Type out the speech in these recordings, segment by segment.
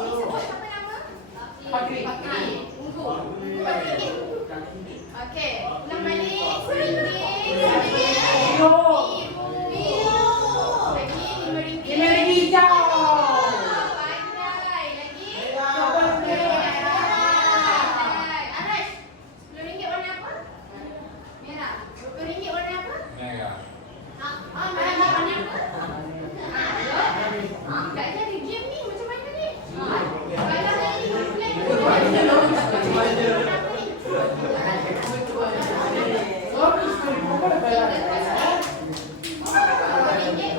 Ini sebut apa nama? Fakri. Tunggu. RM4. Okey. Ulang balik. RM1. Biru. Lagi RM5. RM5 hijau. Pandai. Lagi? Pandai. Arash, RM10 warna apa? Merah. RM20 warna apa? Merah. Merah warna apa? Tak jadi game ni macam mana ni?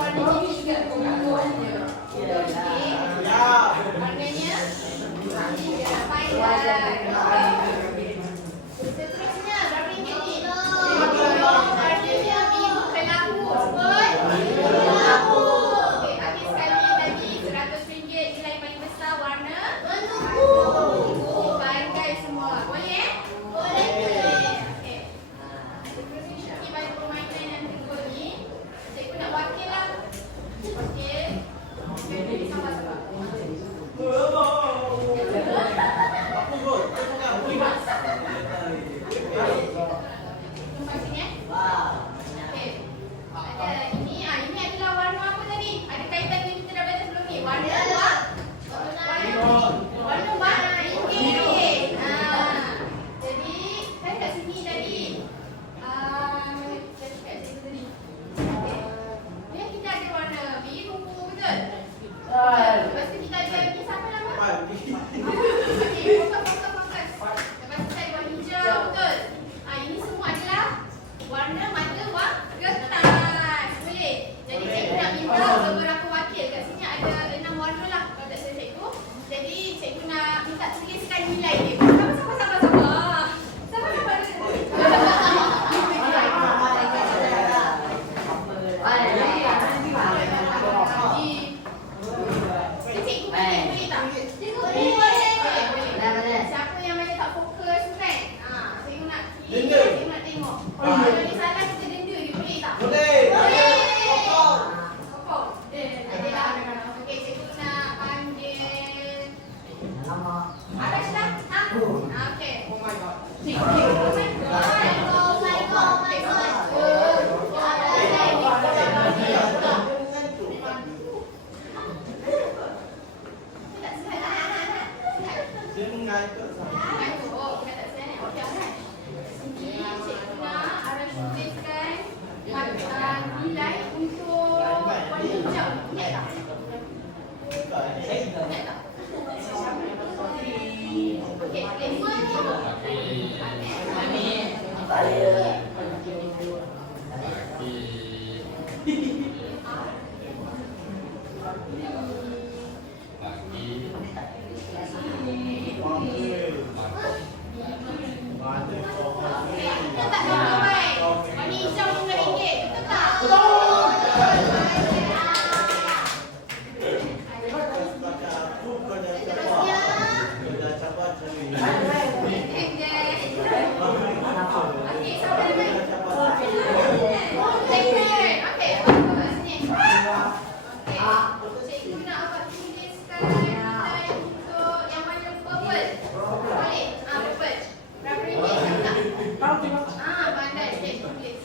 Kalau ni seterusnya berapa ringgit ni? Harganya biru kelabu. Okey, habis sekali tadi RM100 nilai paling besar warna ungu. Pandai semua. Boleh? Boleh. Okey. Kita bagi permainan yang kedua ni. Cikgu nak wakil lah. Okey. Okey, sabar-sabar. Tumpang sini eh. Okey. Ada ini. Ini adalah warna apa tadi? Ada kaitan dengan kita dah baca sebelum ni. Warna warna ringgit. Jadi kan kat sini tadi. Saya cakap cikgu tadi. Okey. Kita ada warna biru, betul? Lepas tu kita ada ni siapa nama? Okey, fokus. Lepas tu kita ada warna hijau, betul? Ini semua adalah warna mata kertas. Boleh? Jadi cikgu nak minta beberapa wakil. Kat sini ada 6 warna lah kalau tak salah cikgu. Jadi cikgu nak minta tuliskan nilai dia. Sabar. Cikgu boleh tak? Boleh. Siapa yang macam tak fokus tu kan? Cikgu nak cikgu nak tengok. Kalau dia salah kita denda dia, boleh tak? Boleh. Pokok. Adalah. Okey, cikgu nak panggil Arash lah. Okey. Oh my god. Nilai untuk warna hijau. Ingat tak? Ingat tak? Okey, level ni. Kita tak tahu baik. Warna hijau RM5, betul tak? Okey, sabar baik. Okey, sini. Okey, cikgu nak awak tuliskan nilai untuk yang warna purple. Boleh? Purple. Berapa ringgit? Tak? Pandai cikgu tulis.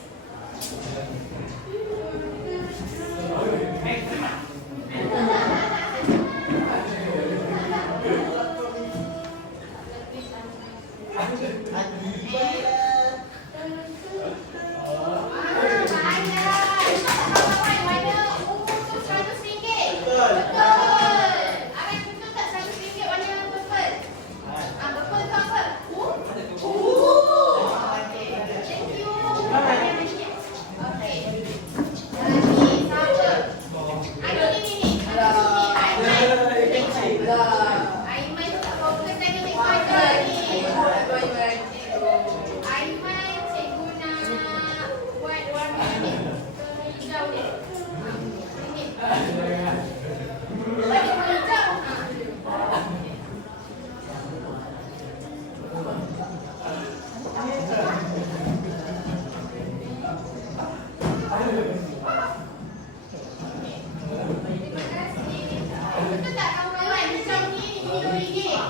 Warna ungu tu RM100. Betul.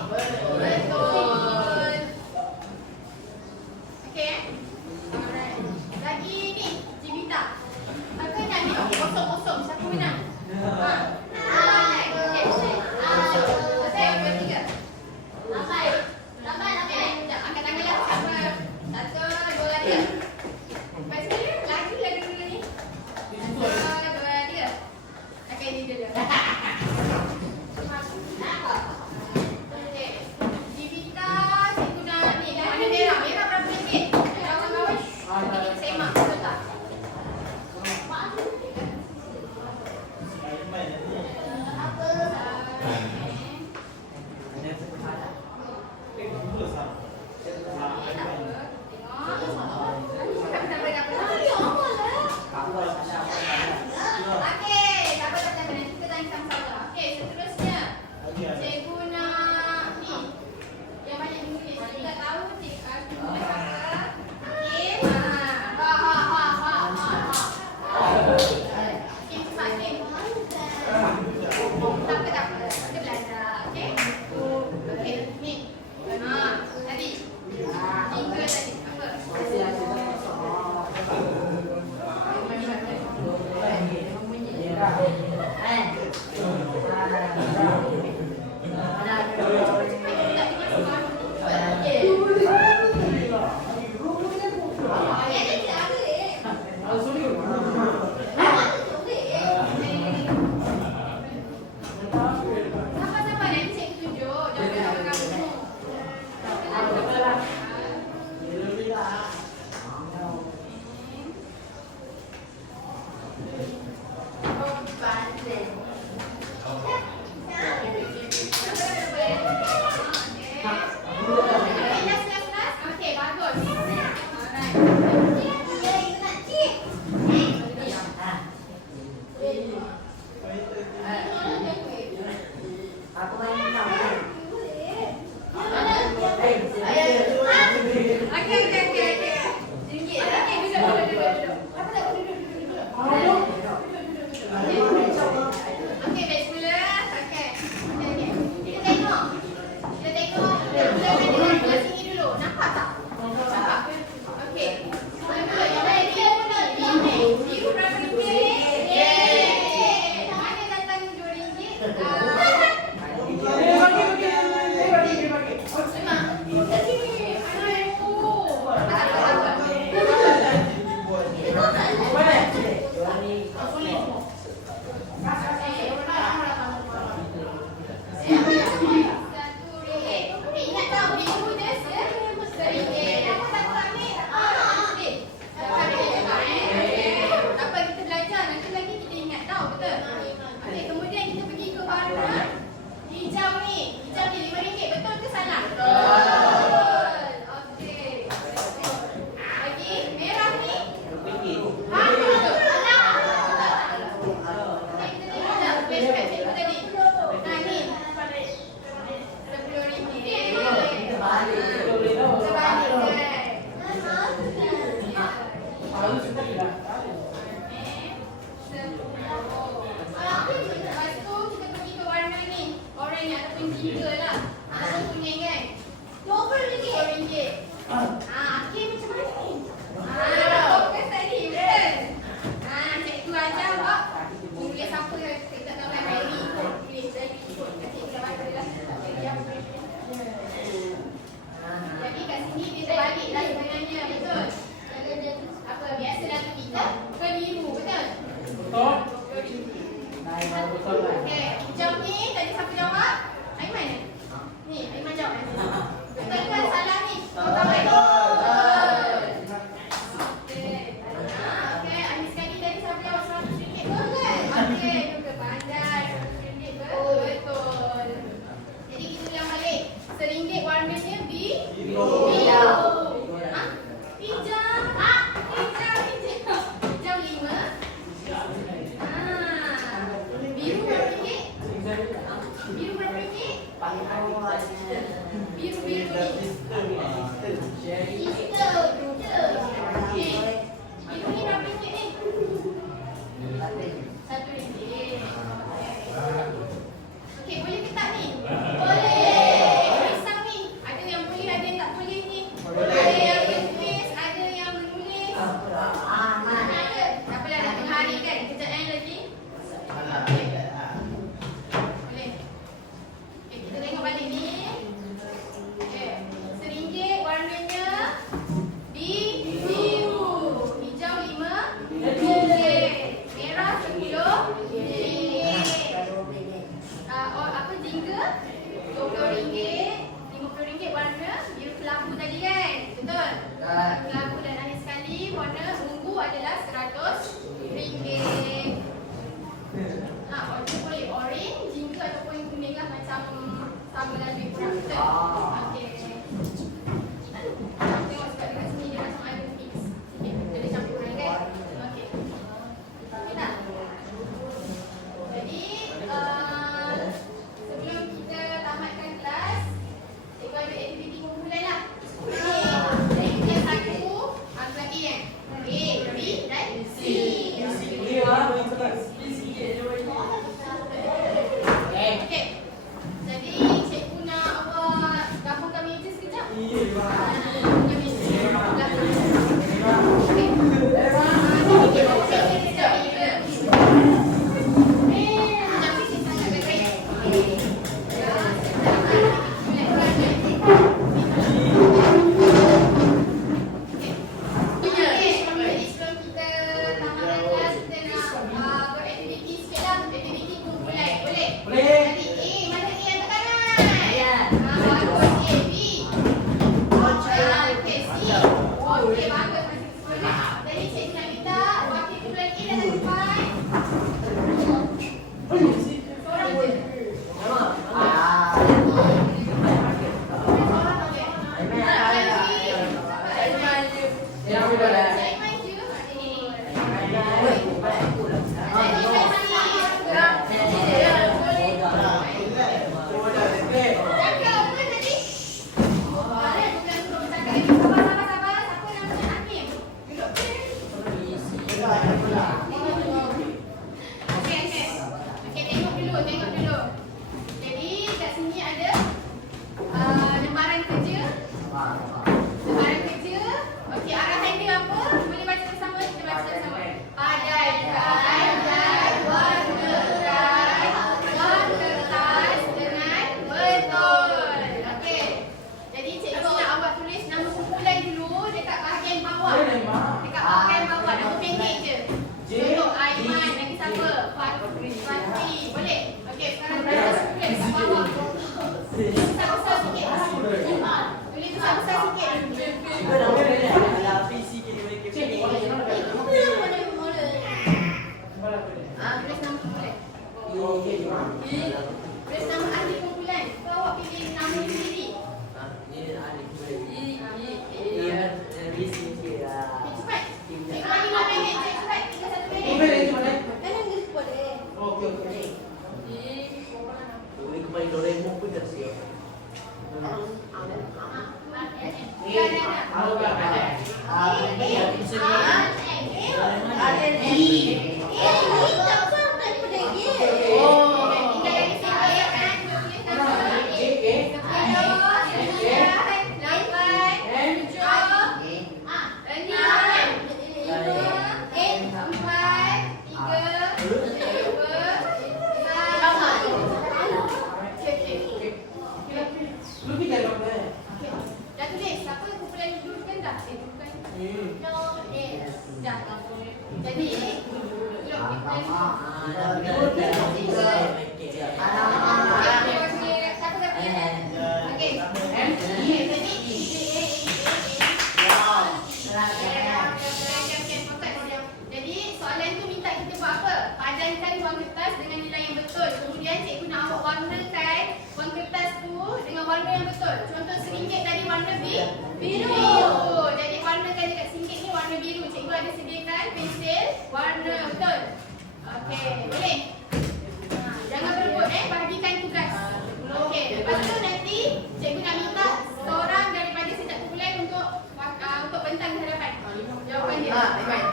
Betul. Okey. Alright. Lagi ni, Cibita. Akan nyanyi kosong-kosong. Siapa menang? Okey. Saya 2, 3. Lambat. Okey. Sekejap. Angkat tangan lah. Siapa? 1, 2, 3. Lepas ni, lagu dulu ni. 1, 2, 3. Okey, ni dulu. Okey. Cibita, cikgu dah ni. Warna merah. Merah berapa ringgit? Kawan-kawan. Nanti kita semak. Betul tak? Okey, boleh ke tak ni? Boleh. tengok dulu. Jadi kat sini ada lembaran kerja. Lembaran kerja. Okey, arahan dia apa? Boleh baca bersama? Kita baca bersama. Padaikan jadual kertas dengan betul. Okey. Jadi cikgu nak awak tulis nama kumpulan dulu dekat bahagian bawah. Dekat bahagian bawah, nama pendek je. Contoh Aiman, lagi siapa? Fatih. Boleh? Okey, sekarang tulis kumpulan dekat bawah. Tulis besar-besar sikit. Tulis besar-besar sikit. Tulis nama kumpulan. Tulis nama ahli kumpulan. Kau awak pilih nama sendiri. Cepat. Cikgu lagi 5 minit. Cepat. Tinggal 1 minit. Dah tulis. Siapa kumpulan ni dulu kan dah? Bukan. Dah. Jadi jadi soalan tu minta kita buat apa? Padankan wang kertas dengan nilai yang betul. Kemudian cikgu nak awak warnakan wang kertas tu dengan warna yang betul. Contoh RM1 tadi warna biru. Jadi warnakan dekat RM1 ni warna biru. Cikgu ada sediakan pensil warna betul. Okey, boleh? Jangan berebut bahagikan tugas. Okey, lepas tu nanti cikgu nak minta seorang daripada setiap kumpulan untuk bentang di hadapan. Jawapan dia. Aiman.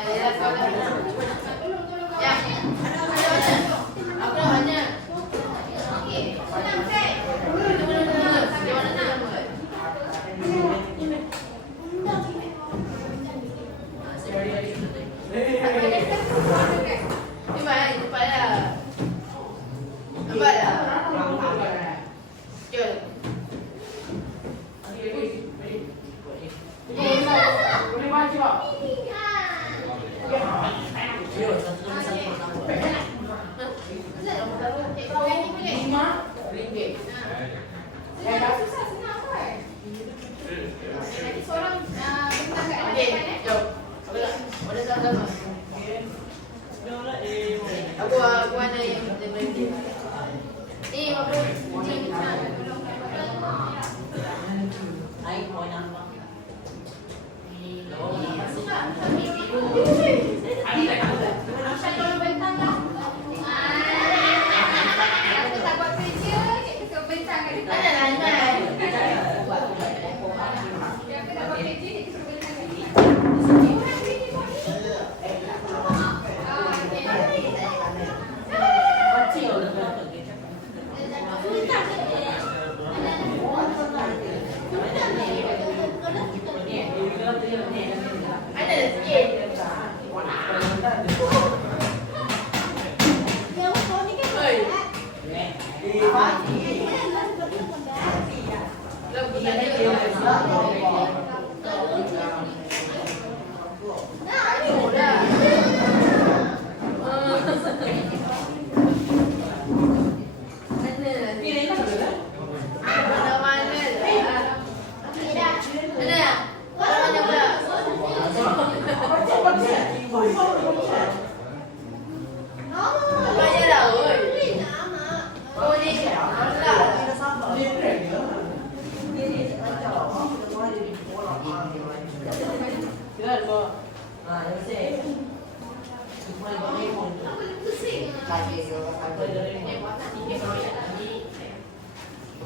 Ada soalan. Tolong. Ya. Apa namanya? Okey, senang kan? Sampai mana nak? Susah senang kan? Nanti seorang bentang kat hadapan Aku ada yang berhenti. Apa? Air mau nampak. Asal tolong bentang lah. Aku tak buat kerja, cikgu suruh bentang kat depan. Ada lah. Aku tak buat kerja, cikgu suruh bentang kat depan.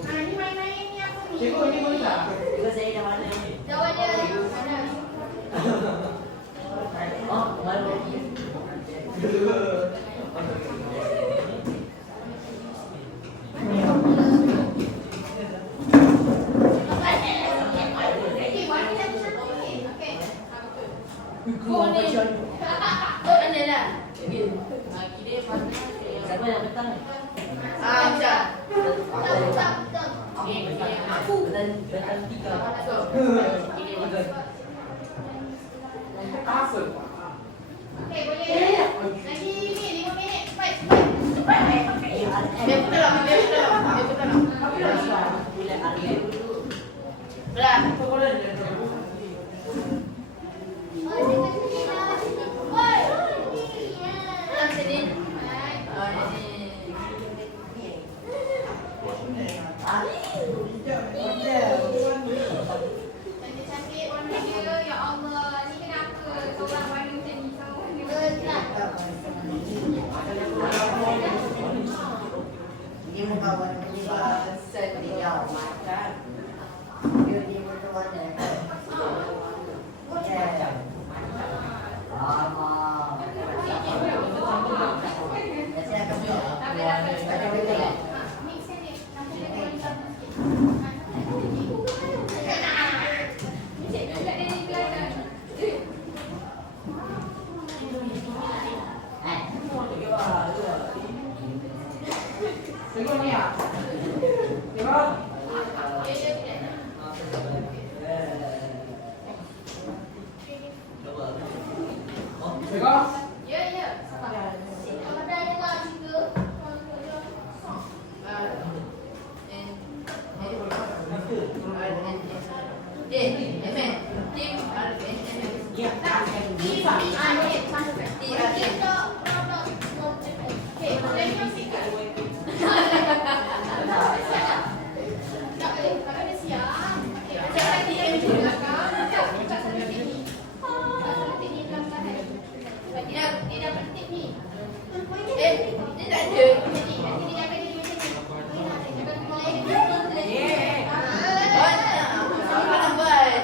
Ni main-main ni apa ni? Cikgu ini boleh tak? Cikgu saya dah mana? Dah ada. Oh, baru. Okay, one minute cantik. Okay. Kau ni. Mana lah? Kira mana siapa yang petang ni? Macam. Okey, aku dan petang 3. So. Apa? Okay, boleh. Lagi ni 5 minit. Cepat. Dia pun dalam. Bila hari dulu. Belah. Kau boleh je. Dalam sini. Cantik-cantik warna dia. Ya Allah. Ni kenapa seorang warna macam ni sama warna? Dia muka warna ni sedih macam dia muka warna Tengok ni ah. Tengok. Tengok. Ya, ya. Ada yang nak juga. Dia dah penting ni. Dia tak ada. Nanti dia akan jadi macam ni. Apa nak buat?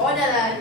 Oh dah lah.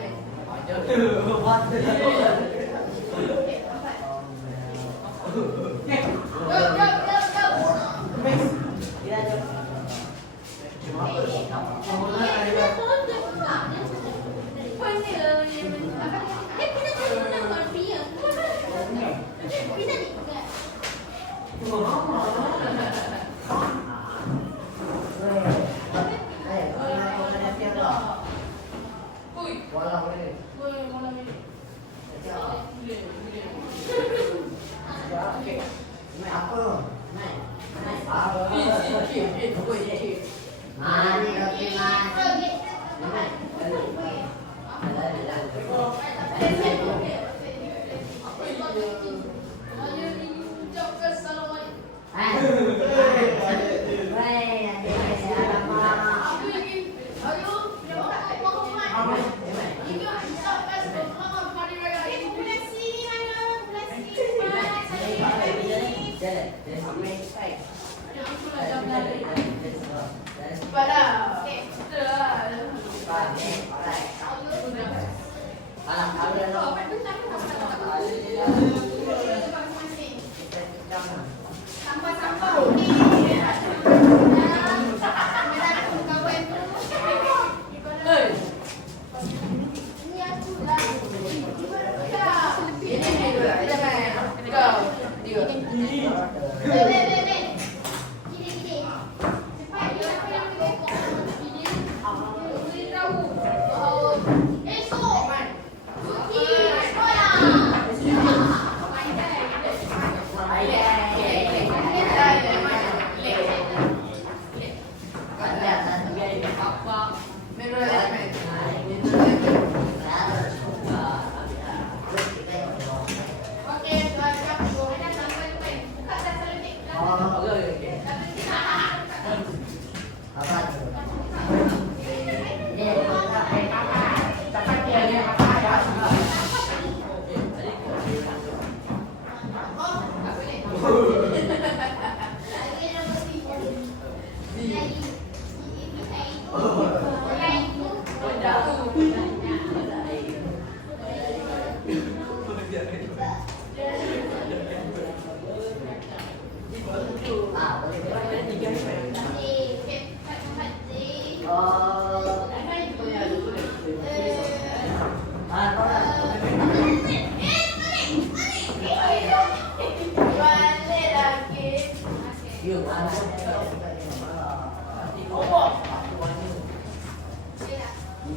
Ini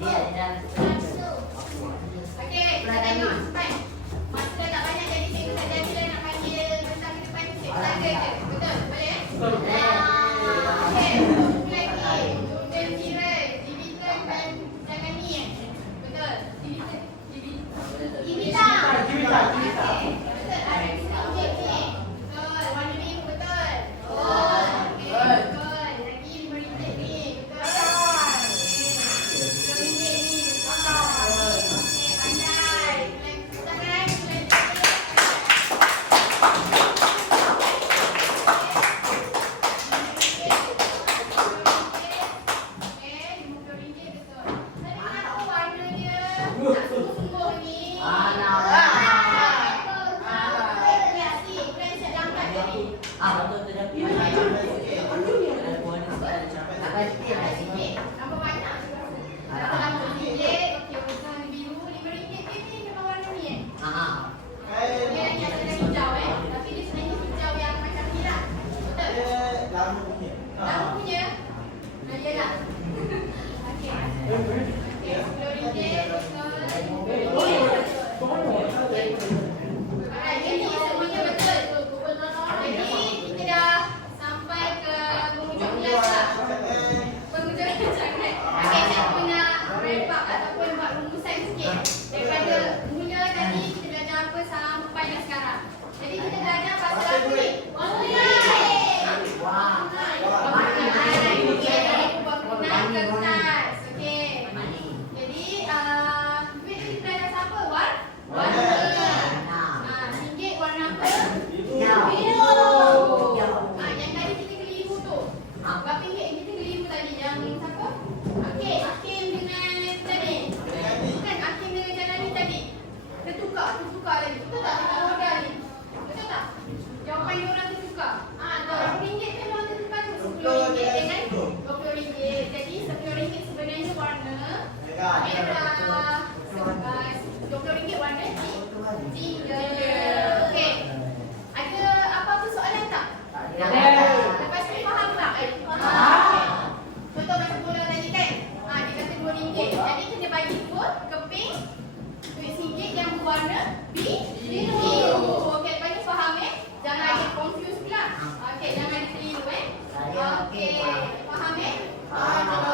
ada. Okey, kita tengok cepat. Masa dah tak banyak jadi cikgu tak jadi nak panggil tentang ke depan cikgu tak ada je. Betul? Boleh? Okey, untuk lagi. Untuk jiran, division dan jangan ni. Betul? Division. Division. Okey. Betul. Ada di sini ni. Betul. Warna biru betul. Oh, okey. Betul. Lagi RM5 ni. Betul. Faham.